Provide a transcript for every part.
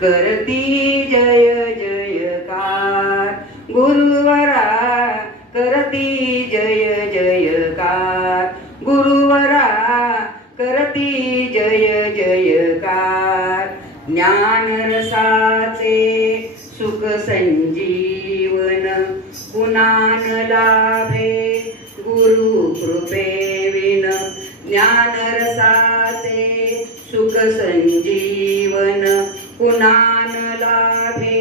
करती जय जयकार गुरुवरा करती जय जयकार गुरुवरा करती जय जयकार ज्ञानरसाचे सुख संजीवन कुणान लाभे गुरु कृपेविन ज्ञानरसाचे सुख संजीवन कुणान लाभे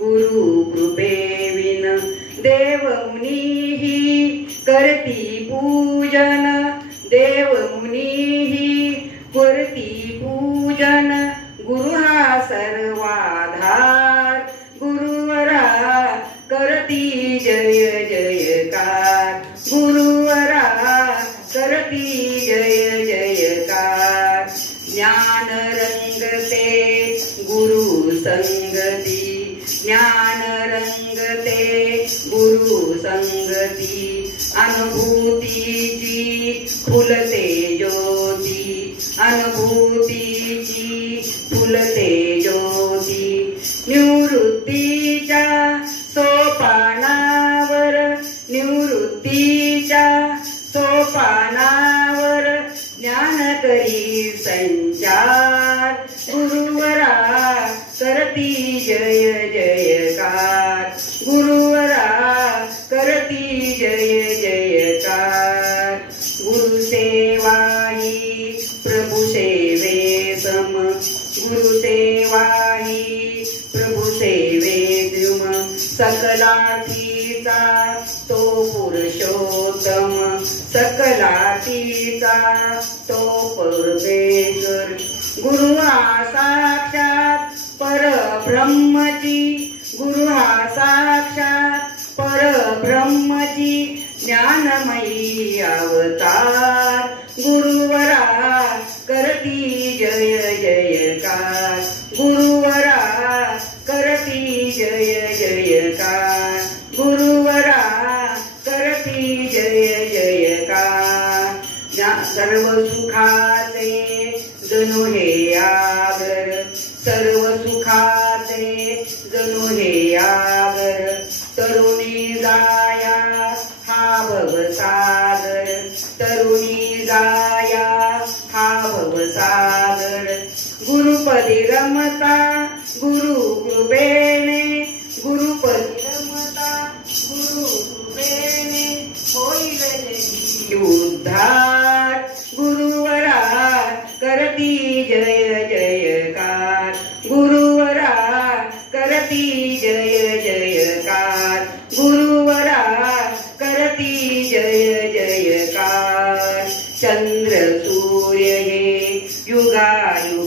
गुरु कृपेविन देवमुनीहि करती पूजन देवमुनीहि करती पूजन गुरु हा सर्वाधार गुरुवरा करती जय जयकार गुरुवरा करती जय जयकार ज्ञान रंगते गुरु संगती ज्ञान रंगते गुरु संगती अनुभूतीची फुलते ज्योती अनुभूतीची फुलते ज्योती निवृत्तीच्या सोपानावर निवृत्तीच्या सोपानावर ज्ञान करी संचार गुरुवरा करती जय जयकार गुरुवरा करती जय जयकार गुरुसेवा ही प्रभु सेवे सम गुरुसेवा ही प्रभु सेवे द्युम सकलातीचा तो पुरुषोत्तम सकलातीचा तो परमेश्वर गुरु हा साक्षात परब्रह्मची गुरु हा साक्षात परब्रह्मची ज्ञानमयी अवतार गुरुवरा करती जय जयकार गुरुवरा करती जय जयकार गुरुवरा करती जय जयकार सर्व सुखाचे जणू हे आगर सर्व सुखाचे जणू हे आगर तरुणी जाया हा भवसागर तरुणी जाया हा भवसागर गुरुपदी रमता गुरु कृपेने गुरुपदी रमता गुरु कृपेने होईल उद्धार गुरुवरा करती जय जयकार गुरुवरा करती जय जयकार गुरुवरा करती जय जयकार चंद्र सूर्य हे युगायुगा